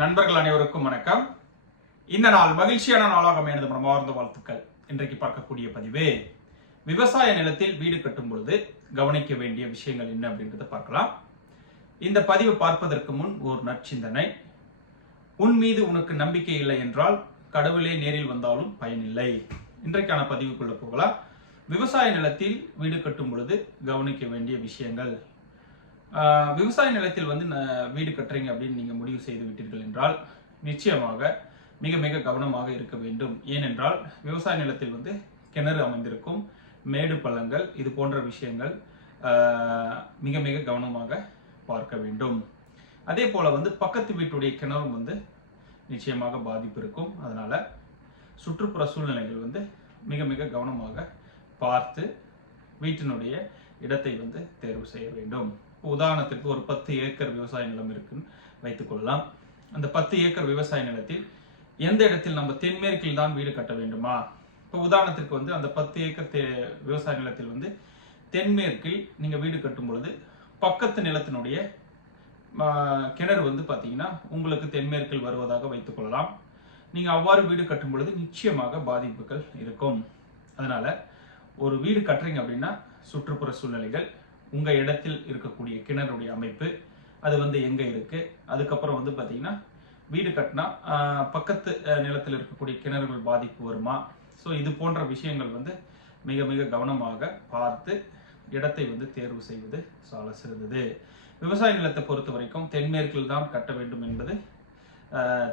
நண்பர்கள் அனைவருக்கும் வணக்கம். இந்த நாள் மகிழ்ச்சியான நாளாக எனது மனமார்ந்த வாழ்த்துக்கள். இன்றைக்கு பார்க்கக்கூடிய பதிவு விவசாய நிலத்தில் வீடு கட்டும் பொழுது கவனிக்க வேண்டிய விஷயங்கள் என்ன அப்படின்றத பார்க்கலாம். இந்த பதிவு பார்ப்பதற்கு முன் ஒரு நற்சிந்தனை. உன் மீது உனக்கு நம்பிக்கை இல்லை என்றால் கடவுளே நேரில் வந்தாலும் பயனில்லை. இன்றைக்கான பதிவுக்குள்ள போகலாம். விவசாய நிலத்தில் வீடு கட்டும் பொழுது கவனிக்க வேண்டிய விஷயங்கள். விவசாய நிலத்தில் வந்து வீடு கட்டுறீங்க அப்படின்னு நீங்க முடிவு செய்து விட்டீர்கள் என்றால் நிச்சயமாக மிக மிக கவனமாக இருக்க வேண்டும். ஏனென்றால் விவசாய நிலத்தில் வந்து கிணறு அமைந்திருக்கும் மேடு பள்ளங்கள் இது போன்ற விஷயங்கள் மிக மிக கவனமாக பார்க்க வேண்டும். அதே போல வந்து பக்கத்து வீட்டுடைய கிணறும் வந்து நிச்சயமாக பாதிப்பு இருக்கும். அதனால சுற்றுப்புற சூழ்நிலைகள் வந்து மிக மிக கவனமாக பார்த்து வீட்டினுடைய இடத்தை வந்து தேர்வு செய்ய வேண்டும். உதாரணத்திற்கு ஒரு பத்து ஏக்கர் விவசாய நிலம் இருக்குன்னு வைத்துக்கொள்ளலாம் அந்த பத்து ஏக்கர் விவசாய நிலத்தில் எந்த இடத்தில் நம்ம தென்மேற்கில் தான் வீடு கட்ட வேண்டுமா? இப்போ உதாரணத்திற்கு வந்து அந்த பத்து ஏக்கர் தே- விவசாய நிலத்தில் வந்து தென்மேற்கில் நீங்கள் வீடு கட்டும் பொழுது பக்கத்து நிலத்தினுடைய கிணறு வந்து பார்த்தீங்கன்னா உங்களுக்கு தென்மேற்கில் வருவதாக வைத்துக்கொள்ளலாம் நீங்கள் அவ்வாறு வீடு கட்டும் பொழுது நிச்சயமாக பாதிப்புகள் இருக்கும். அதனால் ஒரு வீடு கட்டுறீங்க அப்படின்னா சுற்றுப்புற சூழ்நிலைகள் உங்கள் இடத்தில் இருக்கக்கூடிய கிணறுடைய அமைப்பு அது வந்து எங்கே இருக்குது அதுக்கப்புறம் வந்து பார்த்தீங்கன்னா வீடு கட்டினா பக்கத்து நிலத்தில் இருக்கக்கூடிய கிணறுகள் பாதிப்பு வருமா? ஸோ இது போன்ற விஷயங்கள் வந்து மிக மிக கவனமாக பார்த்து இடத்தை வந்து தேர்வு செய்வது சால சிறந்தது. விவசாய நிலத்தை பொறுத்த வரைக்கும் தென்மேற்கில் தான் கட்ட வேண்டும் என்பது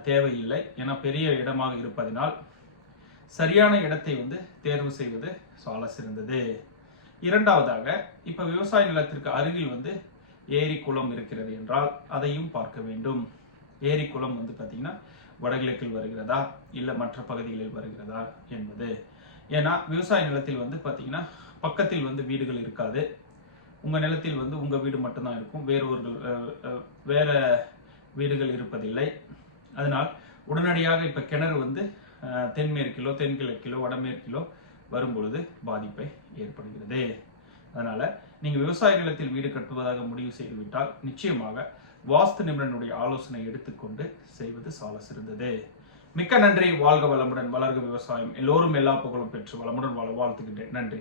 தேவையில்லை. ஏன்னா பெரிய இடமாக இருப்பதனால் சரியான இடத்தை வந்து தேர்வு செய்வது சால சிறந்தது. இரண்டாவதாக இப்ப விவசாய நிலத்திற்கு அருகில் வந்து ஏரி குளம் இருக்கிறது என்றால் அதையும் பார்க்க வேண்டும். ஏரி குளம் வந்து பார்த்தீங்கன்னா வடகிழக்கில் வருகிறதா இல்லை மற்ற பகுதிகளில் வருகிறதா என்பது. ஏன்னா விவசாய நிலத்தில் வந்து பார்த்தீங்கன்னா பக்கத்தில் வந்து வீடுகள் இருக்காது. உங்கள் நிலத்தில் வந்து உங்கள் வீடு மட்டும்தான் இருக்கும். வேறொரு ஒரு வேற வீடுகள் இருப்பதில்லை. அதனால் உடனடியாக இப்போ கிணறு வந்து தென்மேற்கிலோ தென்கிழக்கிலோ வடமேற்கிலோ வரும்பொழுது பாதிப்பை ஏற்படுகிறது. அதனால நீங்கள் விவசாய நிலத்தில் வீடு கட்டுவதாக முடிவு செய்துவிட்டால் நிச்சயமாக வாஸ்து நிபுணனுடைய ஆலோசனை எடுத்துக்கொண்டு செய்வது சால சிறந்தது. மிக்க நன்றி. வாழ்க வளமுடன். வளர்க விவசாயம். எல்லோரும் எல்லா புகழும் பெற்று வளமுடன் வாழ வாழ்த்துக்கின்றேன் நன்றி.